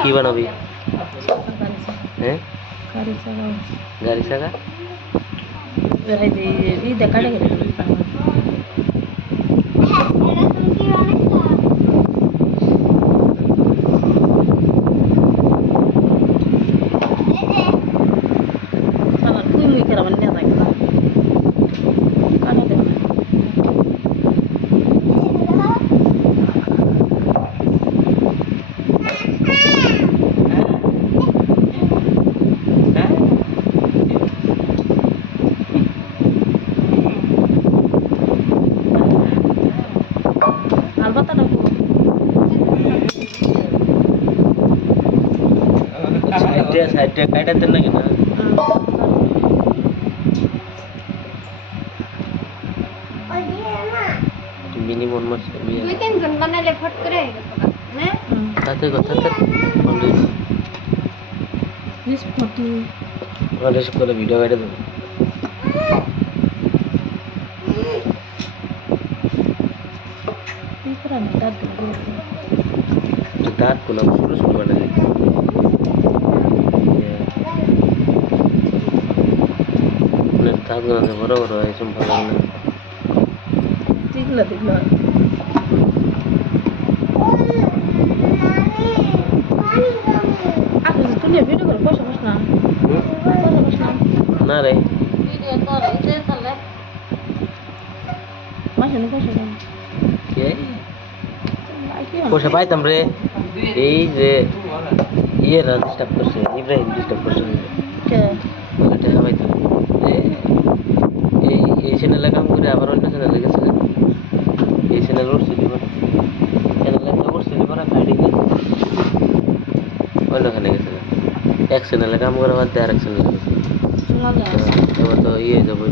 কি বানাবি? হ্যাঁ, গাড়ি চাকা সাইডে কাটা দেন নাকি না? মিনি মন মাছ দুই তিন জন বানাইলে ফট করে না তাতে কথা তো অলরেডি 20 40 অলরেডি করে ভিডিও বাইরে দেব এই পুরা দাঁত কোলা শুরু শুরু বানাই দাঁতগুলো বড় বড় এসব ভালো না দেখলা তুমি ভিডিও করে বসে বস না না রে ভিডিও তো রইছে তাহলে মাসে না বসে কে বসে পাইতাম রে এই যে ইয়ে ডিস্টার্ব করছে ইব্রাহিম ডিস্টার্ব করছে কে ওটা পাইতাম এই চ্যানেলে কাম করে আবার অন্য চ্যানেলে গেছে এই চ্যানেল ওর সিটি করে চ্যানেলে ওর সিটি করে আইডি অন্যখানে গেছে এক চ্যানেলে কাম করে বাদ দিয়ে আরেক চ্যানেলে গেছে তো ইয়ে যাবো